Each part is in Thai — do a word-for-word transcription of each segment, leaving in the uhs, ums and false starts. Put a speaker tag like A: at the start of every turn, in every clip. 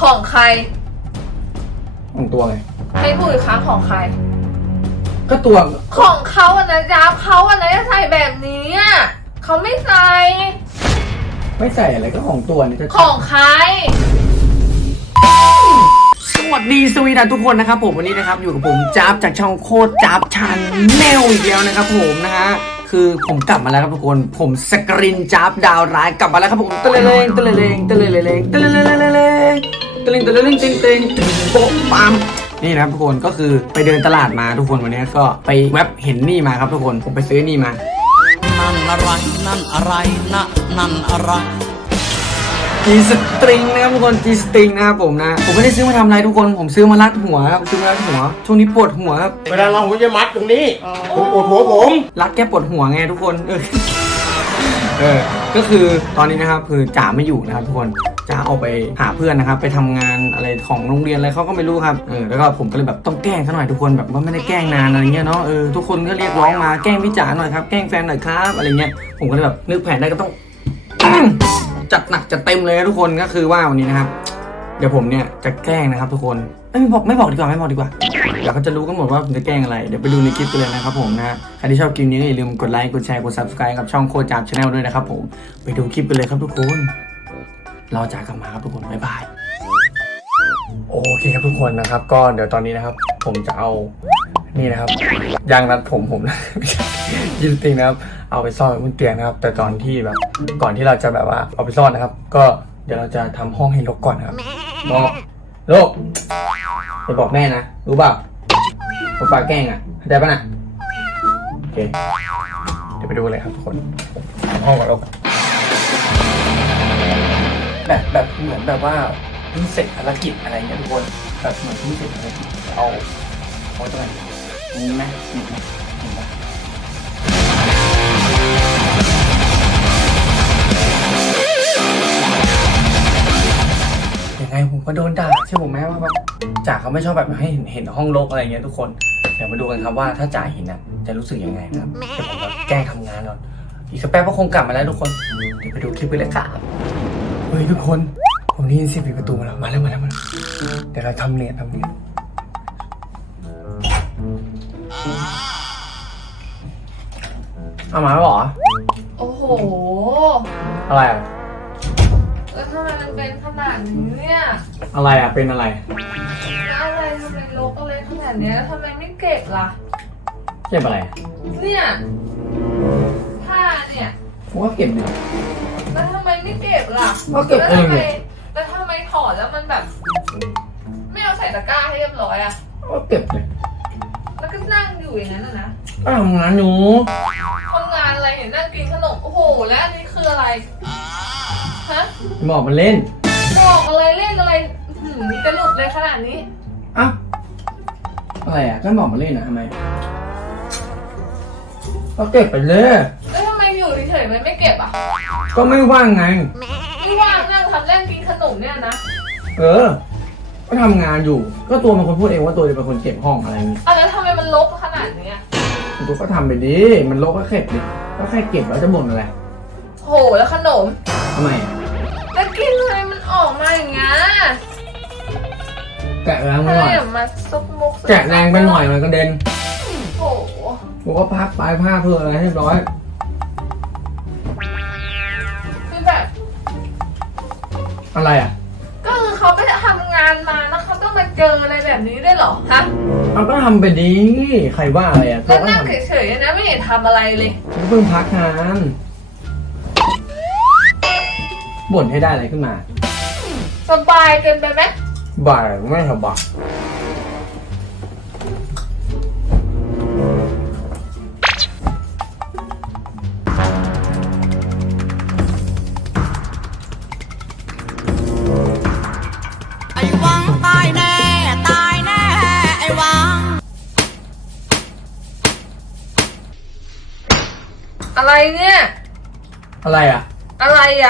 A: ของใคร
B: ของตัวไง
A: ให้พูดอีกครั้งของใคร
B: ก็ตัว
A: ของเขาอะนะจ๊ะเขาอะนะจะใส่แบบนี้อ่ะเขาไม่ใส่
B: ไม่ใส่อะไรก็ของตัวนี่จะ
A: ของใคร
B: สวัสดีสวีดันทุกคนนะครับผมวันนี้นะครับอยู่กับผมจับจากช่องโคตรจับชันแนวอีกแล้วนะครับผมนะฮะคือผมกลับมาแล้วครับทุกคนผมสกรินจับดาวร้ายกลับมาแล้วครับผมตะเลงตะเลงตะเลงตะเลงตะเลงตะเลงตะเลงตะเลงตะเลงเต็งเต็งโป๊ะปั๊มนี่นะครับทุกคนก็คือไปเดินตลาดมาทุกคนวันนี้ก็ไปแวบเห็นนี่มาครับทุกคนผมไปซื้อนี่มา
C: นั่นอะไรนั่นอะไรนะนั่นอะไร
B: จีสตริงนะครับทุกคนจีสตริงนะครับผมนะผมไม่ได้ซื้อมาทำอะไรทุกคนผมซื้อมารัดหัวครับซื้อมารัดหัวช่วงนี้ปวดหัวครับ
D: เวลาเราหัวจะมัดตรงนี้ผมปวดหัวผม
B: รัดแก้ปวดหัวไงทุกคนเออเออก็คือตอนนี้นะครับคือจ๋าไม่อยู่นะครับทุกคนจ๋าเอาไปหาเพื่อนนะครับไปทำงานอะไรของโรงเรียนอะไรเขาก็ไม่รู้ครับเออแล้วก็ผมก็เลยแบบต้องแกล้งเขาหน่อยทุกคนแบบว่าไม่ได้แกล้งนานอะไรเงี้ยเนาะเออทุกคนก็เรียกร้องมาแกล้งพี่จ๋าหน่อยครับแกล้งแฟนหน่อยครับอะไรเงี้ยผมก็เลยแบบนึกแผนได้ก็ต้องจัดหนักจัดเต็มเลยทุกคนก็คือว่าวันนี้นะครับเดี๋ยวผมเนี่ยจะแกล้งนะครับทุกคนไม่บอกไม่บอกดีกว่าไม่บอกดีกว่าเดี๋ยวเขาจะรู้กันหมดว่าผมจะแกล้งอะไรเดี๋ยวไปดูในคลิปกันเลยนะครับผมนะใครที่ชอบคลิปนี้อย่าลืมกดไลค์กดแชร์กด ซับสไครบ์ กับช่องโคจับชาแนลด้วยนะครับผมไปดูคลิปกันเลยครับทุกคนรอจากกลับมาครับทุกคนบ๊ายบายโอเคครับทุกคนนะครับก็เดี๋ยวตอนนี้นะครับผมจะเอานี่นะครับยางรัดผมผมนะยินจริงนะครับเอาไปซ่อนไว้บนเตียงนะครับแต่ตอนที่แบบก่อนที่เราจะแบบว่าเอาไปซ่อนนะครับก็เดี๋ยวเราจะทำห้องให้รกก่อนนะครับรกรกไปบอกแม่นะรู้เปล่าผมปากแกล้งอ่ะเข้าใจป่ะนะโอเคเดี๋ยวไปดูเลยครับทุกคนห้องก่อนรกแบบแบบเหมือนแบบว่าเพิ่งเสร็จภารกิจอะไรเงี้ยทุกคนแบบเหมือนเพิ่งเสร็จภารกิจเอาเอาตรงไหนนี่ไหมนี่ไหมนี่ไหมยังไงผมก็โดนด่าใช่ผมไหมว่าแบบจ่าเขาไม่ชอบแบบให้เห็นเห็นห้องรกอะไรเงี้ยทุกคนเดี๋ยวมาดูกันครับว่าถ้าจ่าเห็นนะจะรู้สึกยังไงนะครับเดี๋ยวผมแบบแกล้งทำงานก่อนอีกสักแป๊บก็คงกลับมาแล้วทุกคนเดี๋ยวไปดูคลิปไปเลยครับเฮ้ยทุกคนผมได้ยินเสียงปิดประตูมาแล้วมาแล้วมาแล้วมาแล้วเดี๋ยวเราทำเนียนทำเนียนเอามาแล้วเหรอ
A: โอ้โห
B: อะไรอ่ะ
A: แล้วทำไมมันเป็นขนาดนี้เนี่ย
B: อะไรอ่ะเป็นอะไร
A: อะไรทำไมรกอะไรขนาดนี้แล้วทำไมไม่เก็บล่ะ
B: เก็บอะไร
A: เนี่ยผ้าเนี่ย
B: ผมก็เก็บเนี่ย
A: แล้วทำไมไม่เก็บล่ะ
B: ก็เก็บเองเนี่ย
A: แล้วทำไมถอดแล้วมันแบบไม่เอาใส่ตะกร้าให้เรียบร้อยอ่ะ
B: ก็เก็บเลย
A: แล้วก็นั่งอยู่อย่างนั้นนะ
B: ก็ทำงานหนู
A: ทำงานอะไรเห็นนั่งกินขนมโอ้โหแล้วอันนี้คืออะไรฮะ
B: บอกมันเล่น
A: บอกอะไรเล่นอะไรมีกระหลุดเลยขนาดนี้
B: อ่ะอะไรอ่ะก็บอกมันเล่นนะทำไมก็เก็บไปเลย
A: แล้วทำไมอยู่เฉยๆมันไม่เก็บอ่ะ
B: ก็ไม่ว่างไง
A: ไม่ว่างนั่งทำเล่นกินขนมเนี่ยนะ
B: เออก็ทำงานอยู่ก็ตัวมันคนพูดเองว่าตัวจะเป็นคนเก็บห้องอะไรอย่างนี้
A: อ่ะแล้วทำไมมันรกขนาดนี้
B: ตัวก็ทำไปดิมันรกก็เก็บดิก็แค่เก็บแล้วจะบ่นอะไร
A: โหแล้วขนม
B: ทำไมอ่ะ
A: แล้วกินอะไรมันออกมาอย่างเงี้ย
B: แกะแรงไปหน่อย
A: มาซุกมุก
B: แกะแรงไปหน่อยมันกระเด็น
A: โอ้โห
B: ผมก็พักปลายผ้าเพื่ออะไรให้เรียบร้อย
A: คือแบบ
B: อะไรอ่ะ
A: ก็คือเขาไปทำงานมาแล้วเขาต้องมาเจออะไรแบบนี้ได้หรอฮะ
B: เราก็ทำไปดีใครว่าอะไรอ่ะ
A: แล้วนั่งเฉยๆนะไม่เห็นทำอะไรเลย
B: เพิ่งพักงานบ่นให้ได้อะไรขึ้นมา
A: สบายเกินไปไหม
B: บ่ายไม่สบาย
C: ไอ้วังตายแน่ตายแน่ไอ้วัง
A: อะไรเนี่ย
B: อะไรอ่ะ
A: อะไรอ่ะ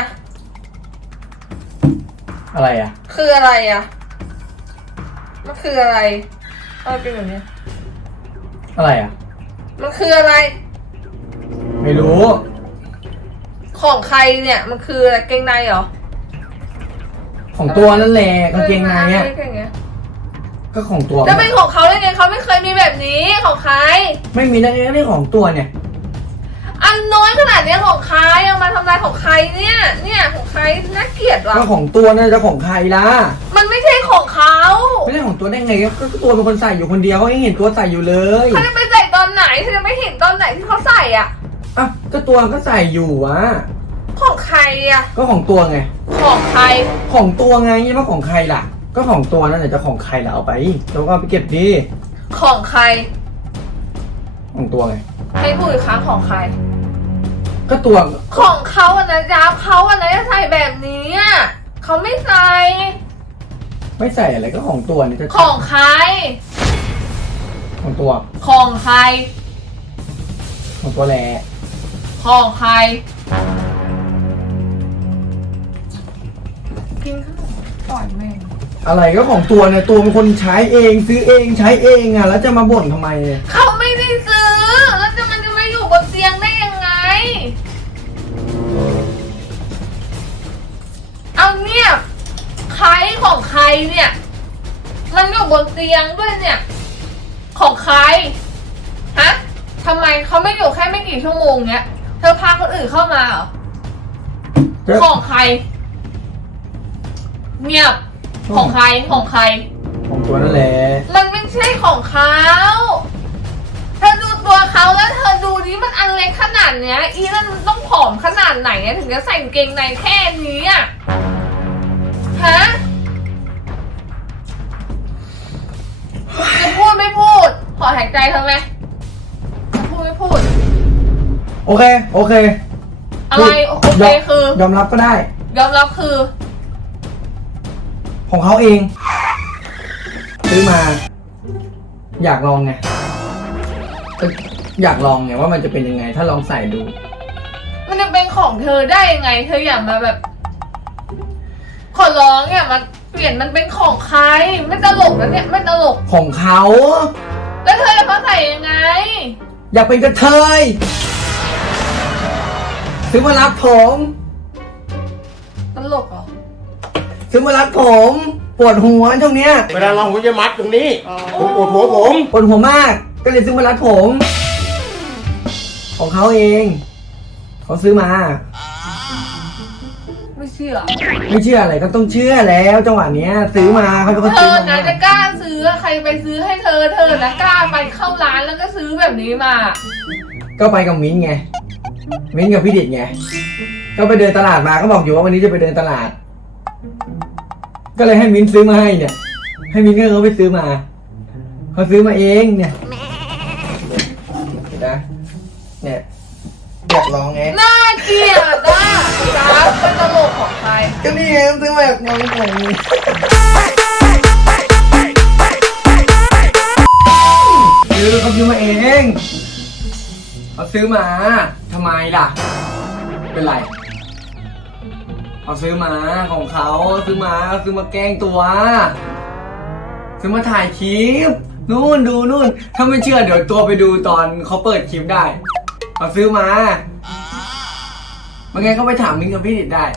B: อะไรอ่ะ
A: คืออะไรอ่ะมันคืออะไรอะไรเป็นแบบนี้
B: อะไรอ่ะ
A: มันคืออะไร
B: ไม่รู้
A: ของใครเนี่ยมันคืออะไรเกงในเหรอ
B: ของตัวนั่นแหละกางเกงในเนี่ย
A: กางเกงใน
B: ก็ของตัว
A: จะเป็นของเขาได้ไงเขาไม่เคยมีแบบนี้ของใคร
B: ไม่มีนักเรียนที่ของตัวเนี่ย
A: อันน้อยขนาดเนี้ยของใครเอามาทำลายของใครเนี่ยเนี่ยของใครน่าเกลียดว่ะ
B: ก็ของตัวนั่นจะของใครล่ะ
A: มันไม่ใช่ของเขา
B: ไม่ใช่ของตัวได้ไงก็ก็ตัวเป็นคนใส่อยู่คนเดียวเขายังเห็นตัวใส่อยู่เลย
A: เขาจะไปใส่ตอนไหนเขาจะไม่เห็นตอนไหนที่เขาใส่อ่ะ
B: อ่ะก็ตัวก็ใส่อยู่วะ
A: ของใครอ่ะ
B: ก็ของตัวไง
A: ของใคร
B: ของตัวไงไม่ว่าของใครล่ะ ก็ของตัวนั่นแหละจะของใครล่ะเอาไปแล้วก็เอาไปเก็บดี
A: ของใคร
B: ของตัวไง
A: ให้พูดอีกครั้งของใคร
B: ก็ตัว
A: ของเขาอะนะจ๊ะเขาอะนะจะใส่แบบนี้อะเขาไม่ใส่
B: ไม่ใส่อะไรก็ของตัวนี่จะ
A: ของใคร
B: ของตัว
A: ของใคร
B: ของตัวแหละ
A: ของใครกินขนมปล่อยแม่ง
B: อะไรก็ของตัวเนี่ยตัวเป็นคนใช้เองซื้อเองใช้เองอ่ะแล้วจะมาบ่นทำไมเนี่ย
A: เขาไม่ได้ซื้อแล้วจะมันจะมาอยู่บนเตียงได้ยังไง เอาเนี่ยใครของใครเนี่ย มันอยู่บนเตียงด้วยเนี่ย ของใครฮะทำไมเขาไม่อยู่แค่ไม่กี่ชั่วโมงเนี้ยเธอพาคนอื่นเข้ามาเหรอของใครเงียบของใครของใคร
B: ของตัวนั่นแหละ
A: มันไม่ใช่ของเขาเธอดูตัวเขาแล้วเธอดูนี้มันอันเล็กขนาดเนี้ยอีนั่นมันต้องผอมขนาดไหนอะถึงจะใส่กางเกงในแค่นี้อะฮะจะพูดไม่พูดขอหายใจเธอไหมจะพูดไม่พูด
B: โอเคโอเค
A: อะไรโอเคคือย
B: อมรับก็ได้
A: ยอมรับคือ
B: ของเขาเอง ซื้อมา อยากลองไงก็อยากลองไงว่ามันจะเป็นยังไง ถ้าลองใส่ดู
A: มันจะเป็นของเธอได้ยังไง เธออย่ามาแบบ ขอร้องอย่ามาเปลี่ยนมันเป็นของใครไม่ตลกนะเนี่ยไม่ตลก
B: ของเขา
A: แล้วเธอจะมาใส่ยังไง
B: อยากเป็นกระเทยซื้อมารับผม
A: ตลกเหรอ
B: ซื้อมารับผมปวดหัวช่วงเนี้ย
D: เวลาเราผมจะมัดตรงนี้ผมปวดหัวผม
B: ปวดหัวมาก ก็เลยซื้อมารัดผม ของเขาเอง เขาซื้อมา
A: ไม่เชื่อ
B: ไม่เชื่ออะไรก็ต้องเชื่อแล้วจังหวะเนี้ย ซื้อมาเขาก็
A: เธ
B: ซื้อ
A: อ
B: มา
A: นะจะกล้าซื้อใครไปซื้อให้เธอเธอนะกล้าไปเข้าร้านแล้วก็ซื้อแบบนี้มา
B: ก็ไปกับมิ้นท์ไง มิ้นท์กับพี่ดิดไง ก็ไปเดินตลาดมาก็บอกอยู่ว่าวันนี้จะไปเดินตลาด ก็เลยให้มิ้นท์ซื้อมาให้เนี่ย ให้มิ้นท์ก็เขาไปซื้อมา เขาซื้อมาเองเนี่ยเห็นไหมเนี่ยอยากลองไง
A: น่าเกลียดอ่ะจ้าเป็นตลกของใคร
B: ก็นี่ไงซื้อมาอยากลองของซื้อเขาซื้อมาเองเขาซื้อมาทำไมล่ะ เป็นไรเขาซื้อมาของเขาซื้อมาซื้อมาแกล้งตัว ซื้อมาถ่ายคลิปนู่นดูนู่นถ้าไม่เชื่อเดี๋ยวตัวไปดูตอนเขาเปิดคลิปได้เขาซื้อมามันไงก็ไปถามมิ้งกับพี่ดิดได้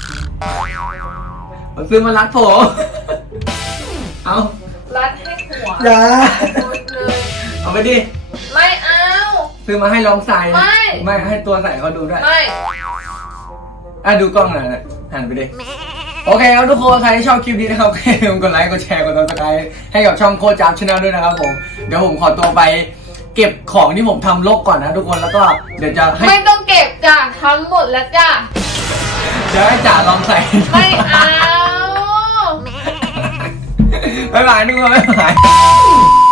B: เขาซื้อมารัดผมเอา
A: รัดให้หัว
B: อย่า
A: เลย
B: เอาไปดิ
A: ไม่เอา
B: ซื้อมาให้ลองใส่
A: ไม่
B: ไม่ให้ตัวใส่เขาดูด้วย
A: ไม่
B: อ่ะดูกล้องหน่อยนะหันไปดิโอเคครับทุกคนใครที่ชอบคลิปนี้นะครับอย่าลืมกดไลค์กดแชร์กดติดตามให้กับช่องโคจามชาแนลด้วยนะครับผมเดี๋ยวผมขอตัวไปเก็บของที่ผมทำลกก่อนนะทุกคนแล้วก็เดี๋ยวจะให้
A: ไม่ต้องเก็บจ้ะทั้งหมดแล้วจ้ะ
B: เดี๋ยวให้จ๋าลองใส่
A: ไม่เอา
B: บ๊ายบายทุกคนบ๊ายบาย